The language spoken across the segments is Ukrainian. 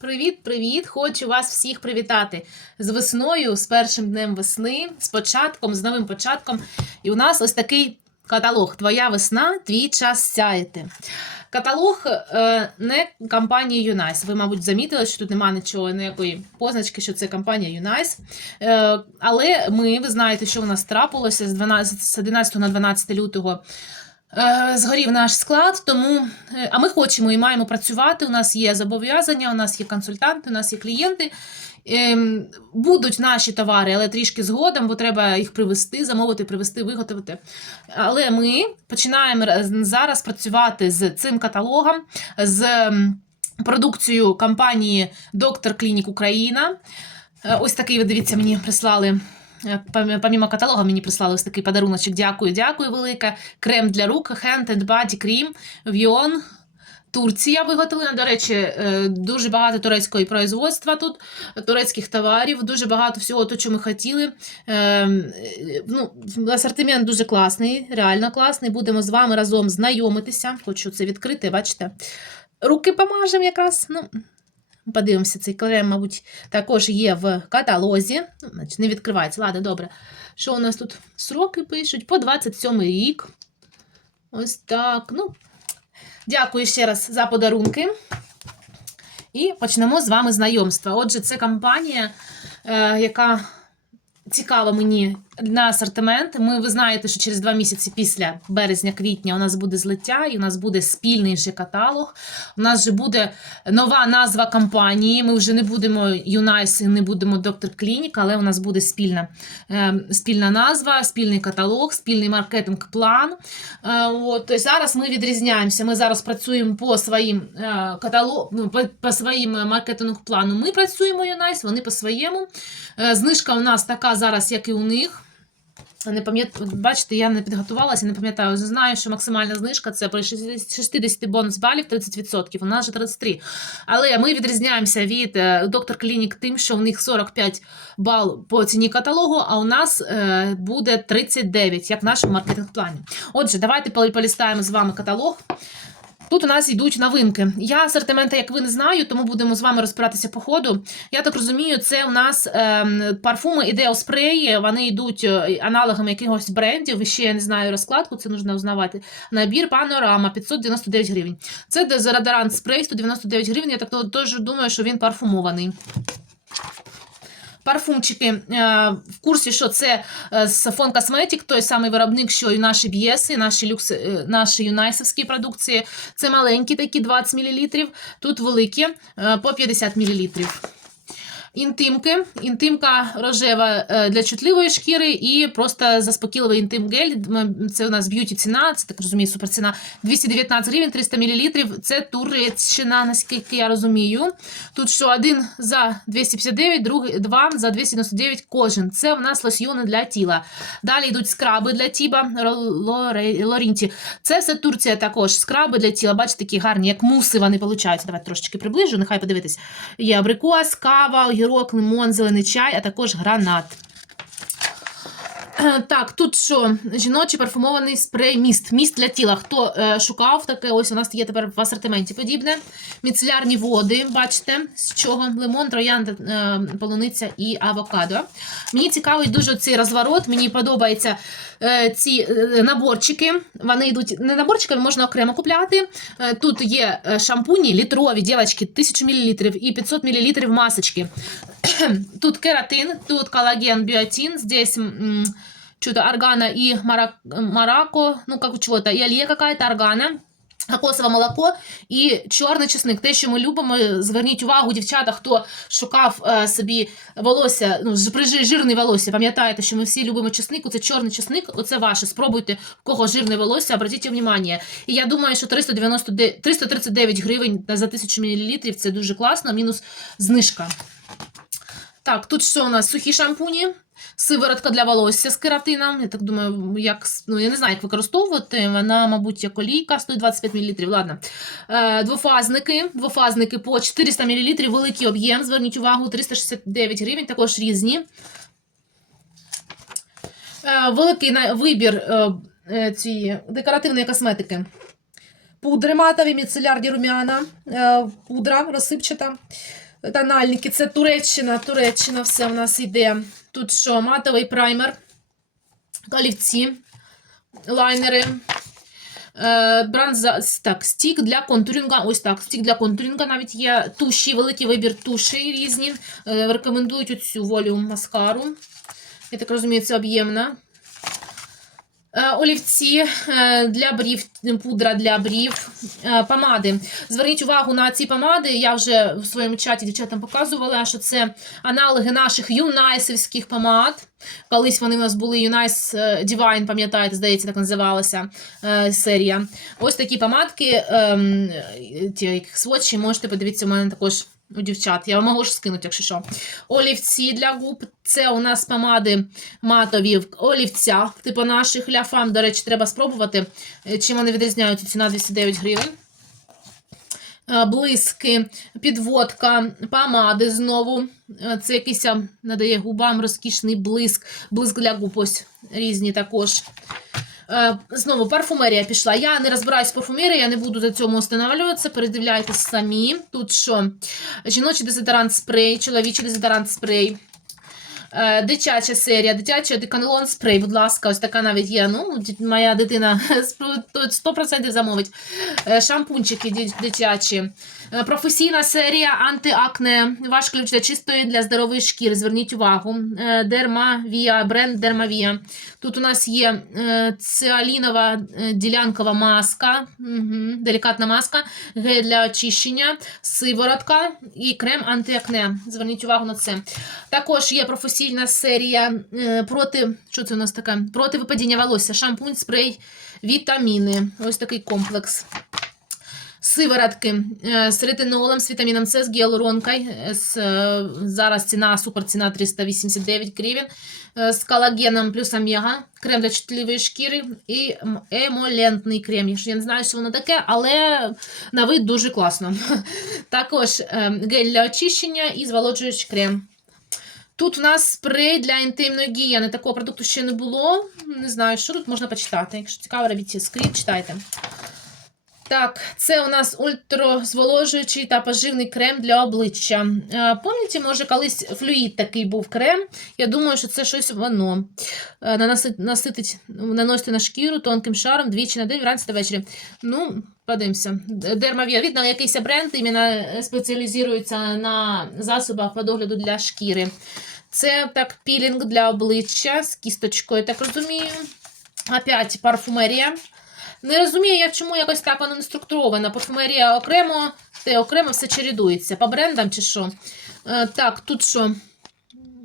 Привіт-привіт! Хочу вас всіх привітати з весною, з першим днем весни, з початком, з новим початком. І у нас ось такий каталог Твоя весна, твій час сяяти. Каталог е, не компанії Юнайс. Ви, мабуть, замітили, що тут немає нічого, ніякої позначки, що це компанія Юнайс. Е, але ми, ви знаєте, що у нас трапилося з, 12, з 11 на 12 лютого. Е, Згорів наш склад, тому е, а ми хочемо і маємо працювати. У нас є зобов'язання, у нас є консультанти, у нас є клієнти. Ем, Будуть наші товари, але трішки згодом, бо треба їх привезти, замовити, привезти, виготовити. Але ми починаємо зараз працювати з цим каталогом, з продукцією компанії Доктор Клінік Україна. Е, Ось такий, ви дивіться, мені прислали. Е, пом- Помімо каталога мені прислали ось такий подаруночок. Дякую, дякую велике. Крем для рук, Hand and Body Cream, Vion. Турція виготовлена. До речі, е, дуже багато турецького производства тут, турецьких товарів, дуже багато всього, то, що ми хотіли. Е, Ну, асортимент дуже класний, реально класний. Будемо з вами разом знайомитися. Хочу це відкрити, бачите. Руки помажемо якраз. Ну, подивимося, цей крем, мабуть, також є в каталозі. Значить, не відкривається. Ладно, добре. Що у нас тут? Сроки пишуть по 27 рік. Ось так. Ну, дякую ще раз за подарунки. І почнемо з вами знайомства. Отже, це компанія, е, яка цікава мені на асортимент. Ми ви знаєте, що через два місяці після березня-квітня у нас буде злиття, і у нас буде спільний же каталог. У нас вже буде нова назва компанії. Ми вже не будемо Юнайс не будемо Доктор Клінік, але у нас буде спільна, е, спільна назва, спільний каталог, спільний маркетинг-план. Е, От зараз ми відрізняємося. Ми зараз працюємо по своїм е, каталог, ну, по, по своїм маркетинг-плану. Ми працюємо Юнайс, вони по своєму. Е, Знижка у нас така зараз, як і у них. Не пам'ятаю, бачите, я не підготувалася, не пам'ятаю. Знаю, що максимальна знижка це при 60 60 бонус балів 30%. вона вже же 33. Але ми відрізняємося від е, доктор Клінік тим, що в них 45 бал по ціні каталогу, а у нас е, буде 39, як в нашому маркетинг-плані. Отже, давайте пол- полістаємо з вами каталог. Тут у нас йдуть новинки. Я асортимента, як ви не знаю, тому будемо з вами розбиратися по ходу. Я так розумію, це у нас ем, парфуми Spray, вони йдуть е, аналогами якихось брендів. Ще я не знаю розкладку, це нужно узнавати. Набір Панорама 599 гривень. Це дезодорант спрей 199 гривень. Я так теж думаю, що він парфумований. Парфумчики е, в курсі, що це е, з Фон Косметик, той самий виробник, що і наші б'єси, наші люкс, е, наші юнайсовські продукції. Це маленькі такі 20 мл, тут великі по 50 мл. Інтимки. Інтимка рожева е, для чутливої шкіри і просто заспокійливий інтим гель. Це у нас б'юті ціна, це так розумію, суперціна 219 гривень, 300 мл. Це Туреччина, наскільки я розумію. Тут що один за 259, другий два за 299 кожен. Це в нас лосьйони для тіла. Далі йдуть скраби для тіла Лорінті. Це все Турція також. Скраби для тіла. Бачите, такі гарні, як муси вони получаються. Давайте трошечки приближу, нехай подивитись. Є абрикос, кава, лимон, зелений чай, а також гранат. Так, тут що? Жіночий парфумований спрей міст. Міст для тіла. Хто е, шукав таке, ось у нас є тепер в асортименті подібне. Міцелярні води, бачите, з чого? Лимон, троянда, е, полуниця і авокадо. Мені цікавий дуже цей розворот. Мені подобаються е, ці е, наборчики. Вони йдуть не наборчиками, можна окремо купляти. Е, тут є е, шампуні літрові, дівчатки, 1000 мл і 500 мл масочки. тут кератин, тут коллаген, биотин, здесь что-то органа и мара- марако, ну как чего-то, и алье какая-то органа. Кокосове молоко і чорний чесник. Те, що ми любимо, зверніть увагу, дівчата, хто шукав е, собі волосся, ну, жирне волосся, пам'ятаєте, що ми всі любимо чесник, оце чорний чесник, оце ваше. Спробуйте, в кого жирне волосся, обратіть увагу. І я думаю, що 399, 339 гривень за 1000 мл це дуже класно, мінус знижка. Так, тут що у нас? Сухі шампуні, сиворотка для волосся з кератином. Я так думаю, як, ну, я не знаю, як використовувати. Вона, мабуть, як олійка, стоїть 25 мл. Ладно. Е, двофазники. Двофазники по 400 мл, великий об'єм. Зверніть увагу, 369 гривень, також різні. Е, великий вибір е, е, цієї декоративної косметики. Пудри матові, міцелярні румяна, е, пудра розсипчата. Тональники, це Туреччина, Туреччина все в нас йде. Тут що, матовий праймер, калівці, лайнери. Е, бранза, так, стік для контурінга. Ось так, стік для контурінга навіть є туші, великий вибір тушей різні. Е, рекомендують оцю волю маскару. Я так розумію, це об'ємна. Е, Олівці е, для брів, пудра для брів, е, помади. Зверніть увагу на ці помади. Я вже в своєму чаті дівчатам показувала, що це аналоги наших юнайсівських помад. Колись вони у нас були Юнайс Divine, пам'ятаєте, здається, так називалася серія. Ось такі помадки, ем, ті як сводчі, можете подивитися у мене також у дівчат. Я вам можу скинути, якщо що. Олівці для губ. Це у нас помади матові в олівцях, типу наших ляфам. До речі, треба спробувати, е, чим вони відрізняються. Ціна 209 гривень. Е, Блиски, підводка, помади знову. Е, Це якийсь надає губам розкішний блиск. Блиск для губ ось різні також. Е, Знову парфумерія пішла. Я не розбираюсь в парфумерії, я не буду за цьому останавливатися. Передивляйтесь самі. Тут що? Жіночий дезодорант спрей, чоловічий дезодорант спрей. Е, Дитяча серія, дитяча деканелон спрей, будь ласка, ось така навіть є. Ну, моя дитина 100% замовить. Е, Шампунчики дитячі. Е, Професійна серія антиакне. Ваш ключ для чистої для здорової шкіри. Зверніть увагу. Дермавія, бренд Дермавія. Тут у нас є циалінова е, ділянкова маска, угу, делікатна маска, гель для очищення, сиворотка і крем антиакне. Зверніть увагу на це. Також є професійна серія е, проти, що це у нас таке? Проти випадіння волосся, шампунь, спрей, вітаміни. Ось такий комплекс. Сиворотки е, з ретинолом, з вітаміном С, з гіалуронкою. е, зараз ціна, суперціна 389 гривень. З колагеном плюс омега, крем для чутливої шкіри і емолентний крем. Я не знаю, що воно таке, але на вид дуже класно. Також гель для очищення і зволоджуючий крем. Тут у нас спрей для інтимної гігієни. Такого продукту ще не було. Не знаю, що тут можна почитати. Якщо цікаво, робіть скріп, читайте. Так, це у нас ультразволожуючий та поживний крем для обличчя. Е, Пам'ятаєте, може, колись флюїд такий був крем. Я думаю, що це щось воно. Е, Наносить, наносити на шкіру тонким шаром двічі на день, вранці та ввечері. Ну, подивимося. Дермавія. Видно, якийсь бренд іменно спеціалізується на засобах по догляду для шкіри. Це так пілінг для обличчя з кісточкою, так розумію. Опять парфумерія. Не розумію я, чому якось так воно не структуровано. Парфумерія окремо, те окремо все чередується. По брендам чи що. Е, так, тут що?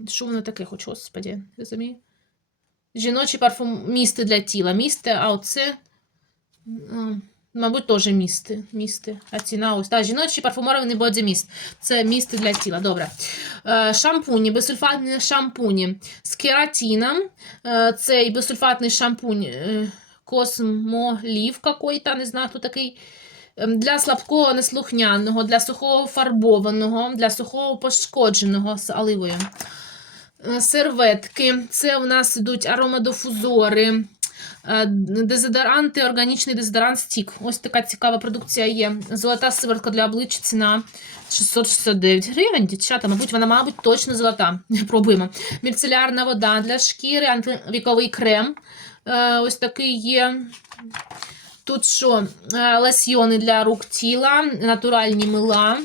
Що воно таке, хоч, господі, розумію? Жіночі парфум місти для тіла. Місти, а оце. Мабуть, теж місти. місти. А ціна ось. Так, жіночий парфумований бодіміст. Це місти для тіла. Добре. Е, шампуні, безсульфатні шампуні з кератином. Е, цей безсульфатний шампунь. Космолів какой-то, не знаю, хто такий. Ем, Для слабкого неслухняного, для сухого фарбованого, для сухого пошкодженого з оливою. Е, Серветки. Це у нас ідуть аромадофузори, е, дезодоранти, органічний дезодорант стік. Ось така цікава продукція є. Золота сиворотка для обличчя, ціна 669 гривень. Дівчата, мабуть, вона, мабуть, точно золота. Пробуємо. Міцелярна вода для шкіри, антивіковий крем. Е, Ось такий є. Тут що? Е, Лосьйони для рук тіла, натуральні мила,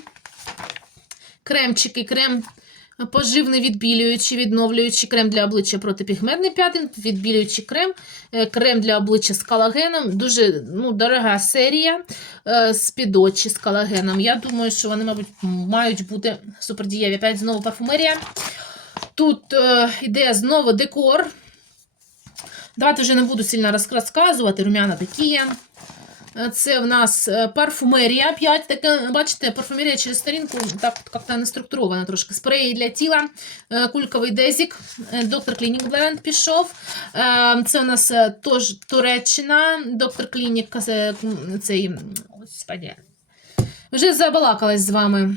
кремчики, крем поживний відбілюючий, відновлюючий крем для обличчя проти пігментних п'ятин, відбілюючий крем, е, крем для обличчя з колагеном. Дуже ну, дорога серія з підочі з колагеном. Я думаю, що вони, мабуть, мають бути супердієві. Опять знову парфумерія. Тут е, йде знову декор. Давайте вже не буду сильно розказувати. Румяна такі. Е, Це в нас е, парфумерія 5. Таке, бачите, парфумерія через сторінку так як-то не структурована трошки. Спреї для тіла, е, кульковий дезік, доктор Клінік бленд пішов. Це у нас теж Туреччина, доктор Клінік, цей, господи, вже забалакалась з вами.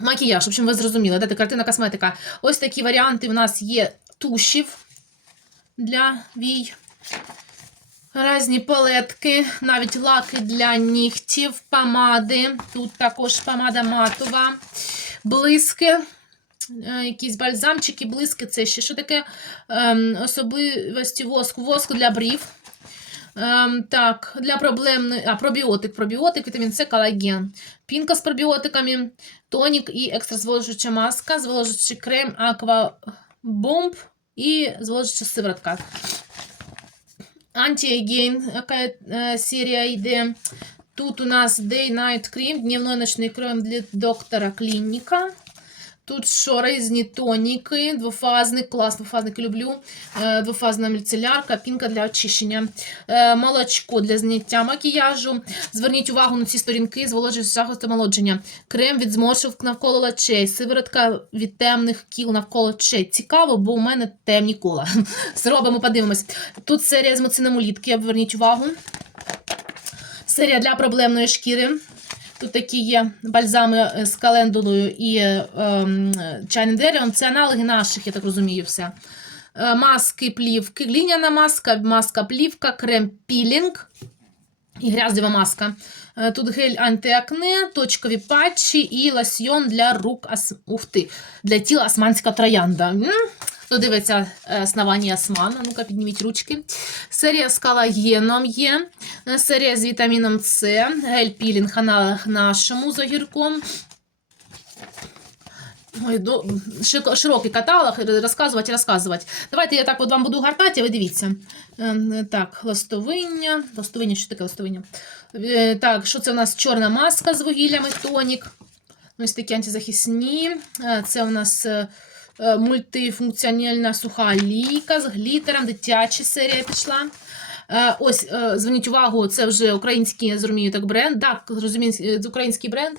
Макіяж, в общем, ви зрозуміли, де картина косметика. Ось такі варіанти в нас є тушів для вій. Різні палетки, навіть лаки для нігтів, помади. Тут також помада матова, блиски, е, якісь бальзамчики, блиски. Це ще що таке? Ем, особливості воску, воску для брів. Ем, так, для проблемної. А, пробіотик, пробіотик, вітамін С, колаген. Пінка з пробіотиками, тонік і екстразволожуюча маска, зволожуючий крем, аквабомб і зложиться сиворотка. Антиагейн, яка е, серія йде. Тут у нас Day Night Cream, дневной ночный крем для доктора клініка. Тут що, різні тоніки, двофазник, клас, двофазники люблю. Е, Двофазна міцелярка, пінка для очищення, Е, молочко для зняття макіяжу. Зверніть увагу на ці сторінки, зволожуючи захист омолодження. Крем від зморшок навколо очей, сиворотка від темних кіл навколо очей. Цікаво, бо у мене темні кола. Зробимо, подивимось. Тут серія з муцинамолітки, обверніть увагу. Серія для проблемної шкіри. Тут такі є бальзами е, з календулою і е, чайним деревом. Це аналоги наших, я так розумію, все. Е, Маски, плівки, глиняна маска, маска, плівка, крем пілінг і грязева маска. Е, Тут гель антиакне, точкові патчі і лосьйон для рук ас... Ух ти, для тіла османська троянда. Хто дивиться е, основання османа, ну-ка підніміть ручки. Серія з колагеном є, е, серія з вітаміном С, гель пілінг аналог нашому з огірком. Ой, до, широкий каталог, розказувати, розказувати. Давайте я так от вам буду гартати, а ви дивіться. Е, Так, ластовиння. Ластовиння, що таке ластовиння? Так, що це у нас чорна маска з вугіллями, тонік. Ось такі антизахисні. Це у нас мультифункціональна суха лійка з глітером, дитяча серія пішла. Е, Ось, е, зверніть увагу, це вже український, я зрозумію, так бренд. Так, зрозумію, е, український бренд.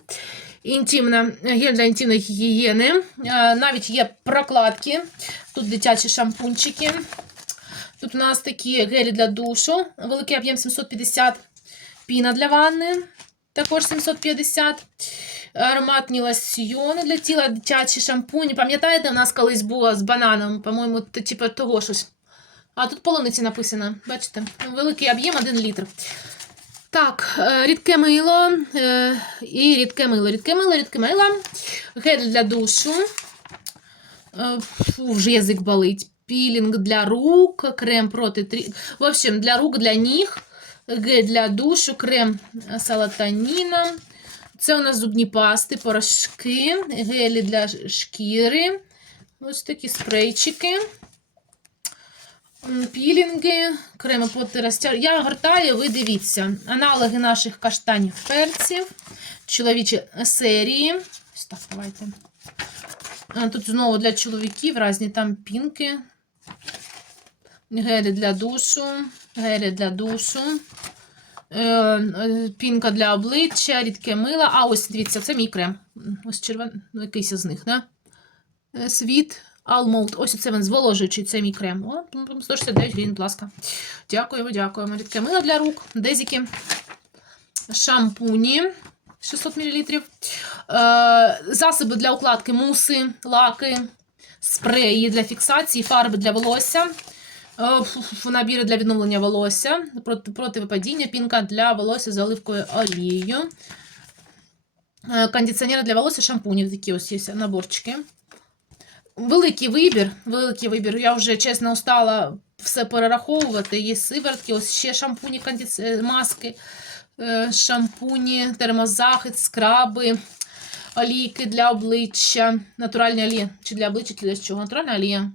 Інтимна гель для інтимної гігієни. Е, Навіть є прокладки. Тут дитячі шампунчики. Тут у нас такі гелі для душу. Великий об'єм 750. Піна для ванни. Також 750. Ароматні лосьйони для тіла, дитячі шампуні. Пам'ятаєте, у нас колись було з бананом, по-моєму, типу того щось. А тут полуниці написано. Бачите? Великий об'єм 1 літр. Так, е, рідке мило е, і рідке мило. Рідке мило, рідке мило. Гель для душу. Е, Фу, вже язик болить. Пілінг для рук, крем проти трі... В общем, для рук, для ніг, гель для душу, крем з алатаніном. Це у нас зубні пасти, порошки, гелі для шкіри. Ось такі спрейчики. Пілінги, розтяж. Я гортаю, ви дивіться. Аналоги наших каштанів перців, чоловічі серії. Ось так, давайте. Тут знову для чоловіків різні там пінки. Гелі для душу, гелі для душу. Е, е, Пінка для обличчя, рідке мило. А ось дивіться, це мій крем. Ось червоний, ну якийсь із них, да? Е, Світ, Алмолд. Ось це він зволожуючий, це мій крем. О, пум, пум, 169 гривень, будь ласка. Дякуємо, дякуємо. Рідке мило для рук, дезіки, шампуні 600 мл. Засоби для укладки, муси, лаки, спреї для фіксації, фарби для волосся. Е, Набіри для відновлення волосся, проти, випадіння, пінка для волосся з оливковою олією. Е, Кондиціонери для волосся, шампунів, такі ось є наборчики. Великий вибір, великий вибір. Я вже чесно устала все перераховувати. Є сиворотки, ось ще шампуні, е, маски, шампуні, термозахист, скраби, олійки для обличчя, натуральні олії. Чи для обличчя, чи для чого? Натуральна олія.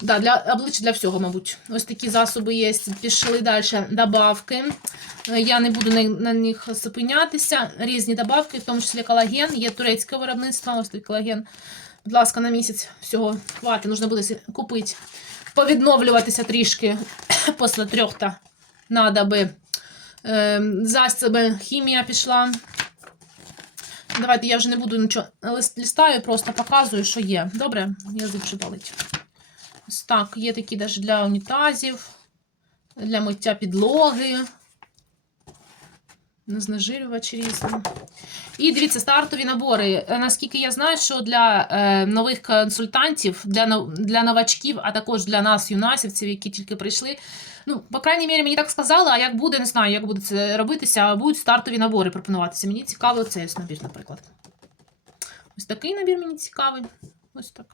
Да, для обличчя для всього, мабуть. Ось такі засоби є. Пішли далі добавки. Я не буду на, них зупинятися. Різні добавки, в тому числі колаген. Є турецьке виробництво. Ось такий колаген. Будь ласка, на місяць всього хватить. Нужно буде купити. Повідновлюватися трішки після трьох та надо би. Е, засоби, хімія пішла. Давайте я вже не буду нічого лист- листаю, просто показую, що є. Добре, вже болить. Ось так, є такі навіть для унітазів, для миття підлоги. Знежирювач різні. І дивіться, стартові набори. Е, Наскільки я знаю, що для е, нових консультантів, для, для новачків, а також для нас, юнасівців, які тільки прийшли. Ну, по крайній мірі, мені так сказали, а як буде, не знаю, як буде це робитися, будуть стартові набори пропонуватися. Мені цікавий цей набір, наприклад. Ось такий набір мені цікавий. Ось так.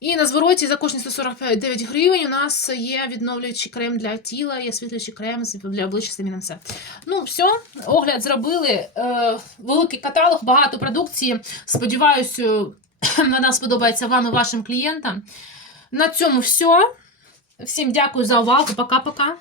І на звороті за кожні 149 гривень у нас є відновлюючий крем для тіла є освітлюючий крем для обличчя з вітаміном С. Ну, все, огляд зробили. Е, великий каталог, багато продукції. Сподіваюся, вона сподобається вам і вашим клієнтам. На цьому все. Всім дякую за увагу. Пока-пока.